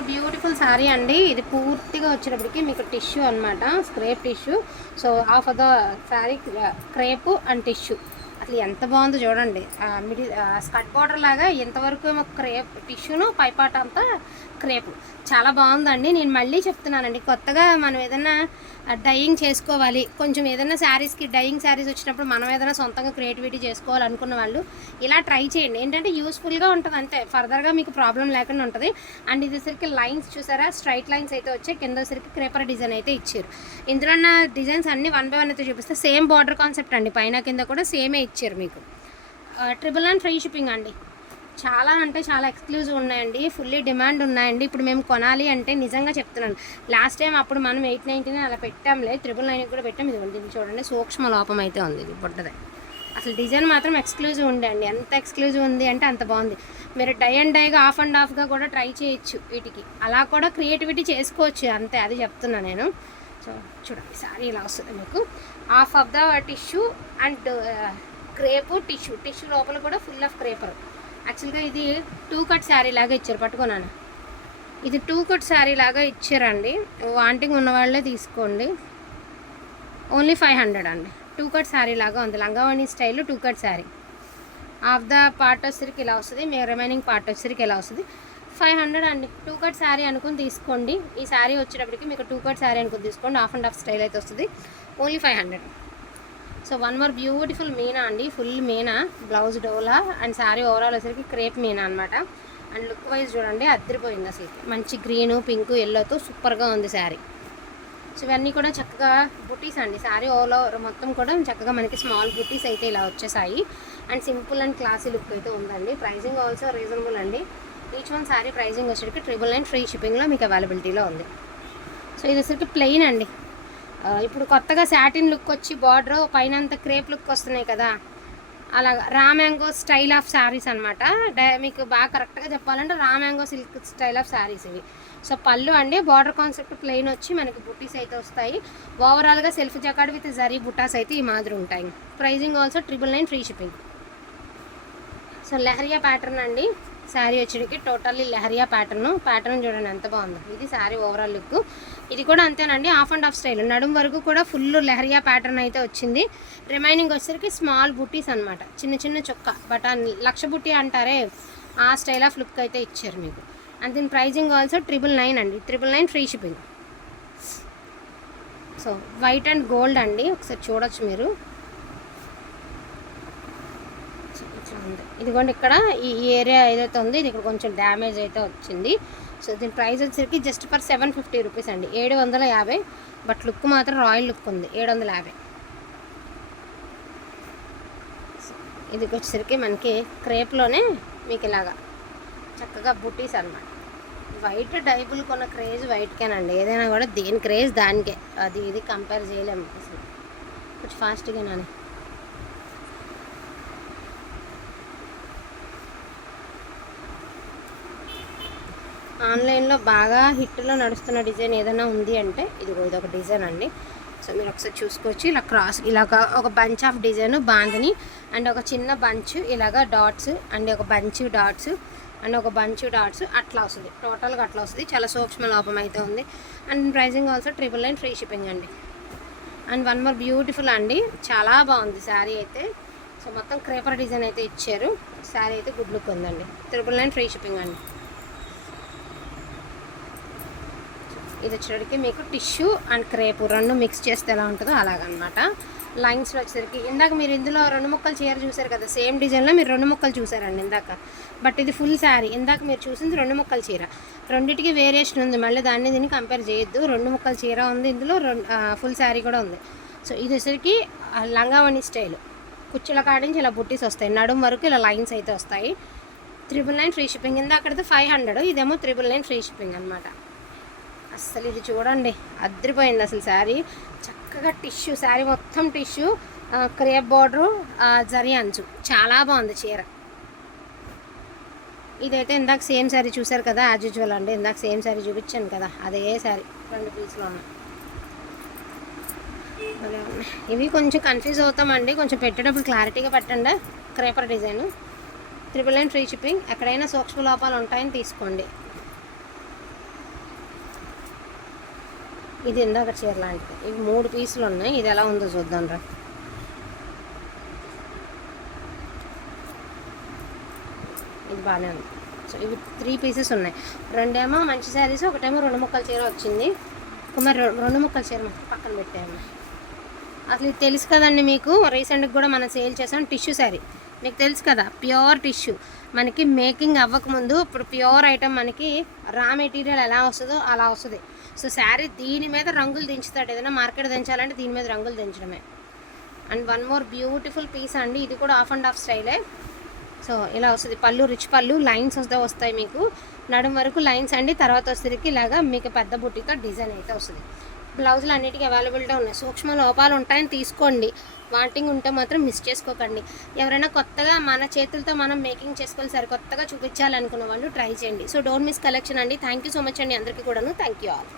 Beautiful sari అండి. ఇది పూర్తిగా వచ్చినప్పటికి మీకు టిష్యూ అన్నమాట crepe tissue. So half of the sari crepe and tissue. అసలు ఎంత బాగుందో చూడండి. మిడిల్ స్కట్ బార్డర్ లాగా ఇంతవరకు ఏమో క్రేప్ టిష్యూను పైపాట అంతా క్రేప్. చాలా బాగుందండి. నేను మళ్ళీ చెప్తున్నానండి. కొత్తగా మనం ఏదైనా డయింగ్ చేసుకోవాలి. కొంచెం ఏదైనా శారీస్కి డయింగ్ శారీస్ వచ్చినప్పుడు మనం ఏదైనా సొంతంగా క్రియేటివిటీ చేసుకోవాలి అనుకున్న వాళ్ళు ఇలా ట్రై చేయండి. ఏంటంటే యూస్ఫుల్గా ఉంటుంది అంతే. ఫర్దర్గా మీకు ప్రాబ్లం లేకుండా ఉంటుంది. అండ్ ఇది సరికి లైన్స్ చూసారా? స్ట్రైట్ లైన్స్ అయితే వచ్చాయి. కింద సరికి క్రేపర్ డిజైన్ అయితే ఇచ్చారు. ఇందులో ఉన్న డిజైన్స్ అన్ని వన్ బై వన్ అయితే చూపిస్తే సేమ్ బార్డర్ కాన్సెప్ట్ అండి. పైన కింద కూడా సేమే ఇచ్చారు మీకు. ట్రిపుల్ అండ్ ఫ్రీ షిప్పింగ్ అండి. చాలా అంటే చాలా ఎక్స్క్లూజివ్ ఉన్నాయండి. ఫుల్లీ డిమాండ్ ఉన్నాయండి. ఇప్పుడు మేము కొనాలి అంటే నిజంగా చెప్తున్నాను. లాస్ట్ టైం అప్పుడు మనం ఎయిట్ నైన్టీని అలా పెట్టాంలే. ట్రిపుల్ నైన్కి కూడా పెట్టాం. ఇది ఇది చూడండి. సూక్ష్మ లోపం అయితే ఉంది ఇది బుట్టదే అసలు డిజైన్ మాత్రం ఎక్స్క్లూజివ్ ఉండే అండి. ఎంత ఎక్స్క్లూజివ్ ఉంది అంటే అంత బాగుంది. మీరు డై అండ్ డైగా ఆఫ్ అండ్ ఆఫ్గా కూడా ట్రై చేయొచ్చు వీటికి. అలా కూడా క్రియేటివిటీ చేసుకోవచ్చు. అంతే అది చెప్తున్నా నేను. సో చూడండి సారీ ఇలా వస్తుంది మీకు. Half of the tissue and crepe tissue tissue లోపల కూడా ఫుల్ ఆఫ్ క్రేపర్. యాక్చువల్గా ఇది టూ కట్ శారీ లాగా ఇచ్చారు పట్టుకున్నాను ఇది టూ కట్ శారీ లాగా ఇచ్చారండి. వాంటింగ్ ఉన్న వాళ్ళే తీసుకోండి. ఓన్లీ ఫైవ్ హండ్రెడ్ అండి. టూ కట్ శారీ లాగా ఉంది. లంగావణి style two cut sari of the part వచ్చరికి ఇలా వస్తుంది మీ రిమైనింగ్ పార్ట్ వచ్చరికి ఇలా వస్తుంది? ఫైవ్ హండ్రెడ్ అండి. టూ కట్ శారీ అనుకుని తీసుకోండి. ఈ శారీ వచ్చేటప్పటికి మీకు టూ కట్ శారీ అనుకుని తీసుకోండి. హాఫ్ అండ్ హాఫ్ స్టైల్ అయితే వస్తుంది. Only five hundred so one more beautiful Meena అండి. ఫుల్ మీనా బ్లౌజ్ డోలా అండ్ శారీ ఓవరాల్ వచ్చేసరికి క్రేప్ మీనా అనమాట అండ్ లుక్ వైజ్ చూడండి అద్దరిపోయింది అసలు. మంచి గ్రీను పింక్ ఎల్లోతో సూపర్గా ఉంది శారీ సో ఇవన్నీ కూడా చక్కగా బుటీస్ అండి. శారీ ఓవర్ ఓవర్ మొత్తం కూడా చక్కగా మనకి స్మాల్ బుటీస్ అయితే ఇలా వచ్చేసాయి. And simple and classy look అయితే ఉందండి. ప్రైజింగ్ ఆల్సో రీజనబుల్ అండి. ఈచ్ వన్ శారీ ప్రైజింగ్ వచ్చేసరికి ట్రిపుల్ నైన్ ఫ్రీ షిప్పింగ్లో మీకు అవైలబిలిటీలో ఉంది. సో ఇది వచ్చేసరికి ప్లెయిన్ అండి. ఇప్పుడు కొత్తగా శాటిన్ లుక్ వచ్చి బార్డర్ పైన అంతా క్రేప్ లుక్ వస్తున్నాయి కదా. అలా raw mango style of saris అనమాట మీకు బాగా కరెక్ట్గా చెప్పాలంటే raw mango silk style of saris ఇవి. సో పళ్ళు అండి బార్డర్ కాన్సెప్ట్ ప్లెయిన్ వచ్చి మనకి బుట్టీస్ అయితే వస్తాయి. ఓవరాల్గా సెల్ఫ్ జకాడ్ విత్ జరీ బుట్టాస్ అయితే ఈ మాదిరి ఉంటాయి. Pricing also triple nine free shipping so leheriya pattern అండి. శారీ వచ్చేటికి టోటల్లీ లెహరియా ప్యాటర్న్ ప్యాటర్న్ చూడండి ఎంత బాగుందో. ఇది శారీ ఓవరాల్ లుక్ ఇది కూడా అంతేనండి హాఫ్ అండ్ హాఫ్ స్టైల్ నడుం వరకు కూడా ఫుల్ లెహరియా ప్యాటర్న్ అయితే వచ్చింది. రిమైనింగ్ వచ్చేసరికి స్మాల్ బుట్టీస్ అనమాట చిన్న చిన్న చొక్క బట్ లక్ష బుట్టి అంటారే ఆ స్టైల్ ఆఫ్ లుక్ అయితే ఇచ్చారు మీకు. అండ్ దీని ప్రైజింగ్ ఆల్సో ట్రిపుల్ నైన్ అండి. Triple nine free shipping so white and gold అండి. ఒకసారి చూడొచ్చు మీరు. ఇట్లా ఉంది ఇదిగోండి ఇక్కడ ఈ ఏరియా ఏదైతే ఉంది ఇది ఇక్కడ కొంచెం డ్యామేజ్ అయితే వచ్చింది. సో దీని ప్రైస్ వచ్చేసరికి just for seven fifty rupees అండి. ఏడు వందల యాభై బట్ లుక్ మాత్రం రాయల్ లుక్ ఉంది. ఏడు వందల యాభై. ఇది వచ్చేసరికి మనకి క్రేప్లోనే మీకు ఇలాగా చక్కగా బుటీస్ అన్నమాట. వైట్ డైబుల్ కొన్న క్రేజ్ వైట్కేనండి. ఏదైనా కూడా దేని క్రేజ్ దానికే. అది ఇది కంపేర్ చేయలేము. అసలు కొంచెం ఫాస్ట్గా నానే ఆన్లైన్లో బాగా హిట్లో నడుస్తున్న డిజైన్ ఏదైనా ఉంది అంటే ఇదిగో ఇది ఒక డిజైన్ అండి. సో మీరు ఒకసారి చూసుకోవచ్చు. ఇలా క్రాస్ ఇలాగ ఒక bunch of design bandhani and ఒక చిన్న బంచ్ ఇలాగ డాట్స్ అండ్ ఒక బంచ్ డాట్స్ అండ్ ఒక బంచ్ డాట్స్ అట్లా వస్తుంది. టోటల్గా అట్లా వస్తుంది. చాలా సూక్ష్మ లోపం అయితే ఉంది. And pricing also triple nine free shipping అండి. అండ్ వన్ మోర్ బ్యూటిఫుల్ అండి. చాలా బాగుంది శారీ అయితే. సో మొత్తం క్రేపర్ డిజైన్ అయితే ఇచ్చారు. శారీ అయితే గుడ్ లుక్ ఉందండి. ట్రిపుల్ నైన్ ఫ్రీ షిప్పింగ్ అండి. ఇది వచ్చేటికి మీకు టిష్యూ అండ్ క్రేపు రెండు మిక్స్ చేస్తే ఎలా ఉంటుందో అలాగనమాట. లైన్స్లో వచ్చేసరికి ఇందాక మీరు ఇందులో రెండు ముక్కలు చీర చూసారు కదా సేమ్ డిజైన్లో మీరు రెండు ముక్కలు చూసారండి ఇందాక. బట్ ఇది ఫుల్ శారీ ఇందాక మీరు చూసింది రెండు ముక్కల చీర. రెండింటికి వేరియేషన్ ఉంది. మళ్ళీ దాన్ని దీన్ని కంపేర్ చేయొద్దు. రెండు ముక్కల చీర ఉంది ఇందులో రెండు ఫుల్ శారీ కూడా ఉంది. సో ఇది వచ్చేసరికి లంగావణి స్టైల్ కుచ్చుల కాడించి ఇలా బుట్టీస్ వస్తాయి. నడుం వరకు ఇలా లైన్స్ అయితే వస్తాయి. త్రిబుల్ నైన్ ఫ్రీ షిప్పింగ్ ఇందాకడితే ఫైవ్ హండ్రెడ్ ఇదేమో త్రిబుల్ నైన్ ఫ్రీ షిప్పింగ్ అనమాట. అస్సలు ఇది చూడండి అద్దరిపోయింది అసలు శారీ. చక్కగా టిష్యూ శారీ మొత్తం టిష్యూ క్రేప్ బార్డరు జరి అంచు. చాలా బాగుంది చీర. ఇదైతే ఇందాక సేమ్ శారీ చూసారు కదా యాజ్ యూజువల్ అండి. ఇందాక సేమ్ శారీ చూపించాను కదా అదే శారీ. రెండు పీస్లో ఉన్నాయి. ఇవి కొంచెం కన్ఫ్యూజ్ అవుతామండి. కొంచెం పెట్టేటప్పుడు క్లారిటీగా పెట్టండి. Creeper design. Triple nine free shipping ఎక్కడైనా సూక్ష్మ లోపాలు ఉంటాయని తీసుకోండి. ఇది ఇందాక చీర లాంటిది. ఇవి మూడు పీసులు ఉన్నాయి. ఇది ఎలా ఉందో చూద్దాం రా. ఇది బాగానే ఉంది. సో ఇవి త్రీ పీసెస్ ఉన్నాయి. రెండేమో మంచి శారీస్ ఒకటేమో రెండు ముక్కల చీర వచ్చింది. కుమార్ రెండు ముక్కల చీర పక్కన పెట్టాము అసలు ఇది తెలుసు కదండి మీకు రీసెంట్గా కూడా మనం సేల్ చేసాం టిష్యూ శారీ మీకు తెలుసు కదా ప్యూర్ టిష్యూ మనకి మేకింగ్ అవ్వకముందు ఇప్పుడు ప్యూర్ ఐటమ్ మనకి రా మెటీరియల్ ఎలా వస్తుందో అలా వస్తుంది. సో శారీ దీని మీద రంగులు దించుతాడు. ఏదైనా మార్కెట్ దించాలంటే దీని మీద రంగులు దించడమే. And one more beautiful piece అండి. ఇది కూడా ఆఫ్ అండ్ ఆఫ్ స్టైలే సో ఇలా వస్తుంది. పళ్ళు రిచ్ పళ్ళు లైన్స్ వస్తే వస్తాయి మీకు. నడుం వరకు లైన్స్ అండి. తర్వాత వచ్చేసరికి ఇలాగా మీకు పెద్ద బుట్టితో డిజైన్ అయితే వస్తుంది. బ్లౌజులు అన్నిటికీ అవైలబిలిటీ ఉన్నాయి. సూక్ష్మ లోపాలు ఉంటాయని తీసుకోండి. వాంటింగ్ ఉంటే మాత్రం మిస్ చేసుకోకండి. ఎవరైనా కొత్తగా మన చేతులతో మనం మేకింగ్ చేసుకోవాలి సరే కొత్తగా చూపించాలనుకున్న వాళ్ళు ట్రై చేయండి. సో డోంట్ మిస్ కలెక్షన్ అండి. థ్యాంక్ యూ సో మచ్ అండి అందరికీ కూడాను. Thank you all.